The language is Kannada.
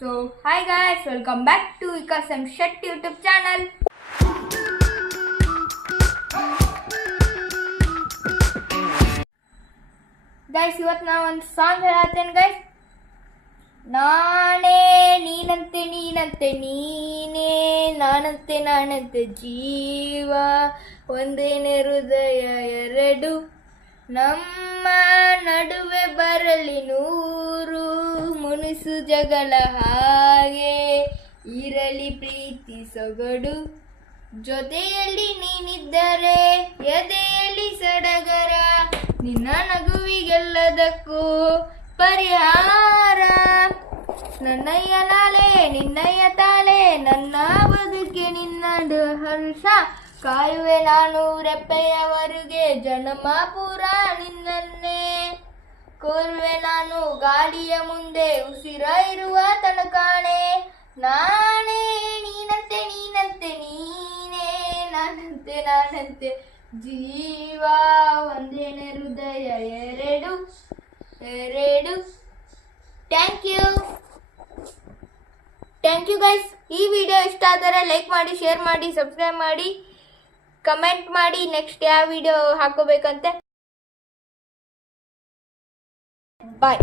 So, hi guys, welcome back to Vikas M. Shet YouTube channel. Guys, ಇವತ್ತು ನಾ ಒಂದು ಸಾಂಗ್ ಹೇಳತ್ತೇನೆ ಗೈಸ್. ನಾನೇ ನೀನಂತೆ ನೀನಂತೆ ನೀನೇ ನಾನಂತೆ ನಾನಂತೆ ಜೀವ ಒಂದೇನೆ ಹೃದಯ ಎರಡು ನಮ್ಮ ನಡುವೆ ಬರಲಿ ನೂರು ಮುನಿಸು ಜಗಳ ಹಾಗೆ ಇರಲಿ ಪ್ರೀತಿ ಸೊಗಡು ಜೊತೆಯಲ್ಲಿ ನೀನಿದ್ದರೆ ಎದೆಯಲ್ಲಿ ಸಡಗರ ನಿನ್ನ ನಗುವಿಗೆಲ್ಲದಕ್ಕೂ ಪರಿಹಾರ ನನ್ನಯ್ಯ ನಾಳೆ ನಿನ್ನಯ್ಯ ತಾಳೆ ನನ್ನ ಬದುಕೆ ನಿನ್ನದು ಹರ್ಷ ಕಾಯುವೆ ನಾನು ರೆಪ್ಪೆಯವರೆಗೆ ಜನ್ಮ ಪೂರ ನಿನ್ನನ್ನೇ ಕೋರುವೆ ನಾನು ಗಾಳಿಯ ಮುಂದೆ ಉಸಿರ ಇರುವ ತನಕಾಣೆ ನಾನೇ ನೀನಂತೆ ನೀನಂತೆ ನೀನೇ ನಾನಂತೆ ನಾನಂತೆ ಜೀವ ಒಂದೇನೆ ಹೃದಯ ಎರಡು ಎರಡು ಥ್ಯಾಂಕ್ ಯು ಗೈಸ್. ಈ ವಿಡಿಯೋ ಇಷ್ಟ ಆದರೆ ಲೈಕ್ ಮಾಡಿ, ಶೇರ್ ಮಾಡಿ, ಸಬ್ಸ್ಕ್ರೈಬ್ ಮಾಡಿ, ಕಮೆಂಟ್ ಮಾಡಿ ನೆಕ್ಸ್ಟ್ ಯಾವ ವಿಡಿಯೋ ಹಾಕೋಬೇಕಂತೆ. ಬಾಯ್.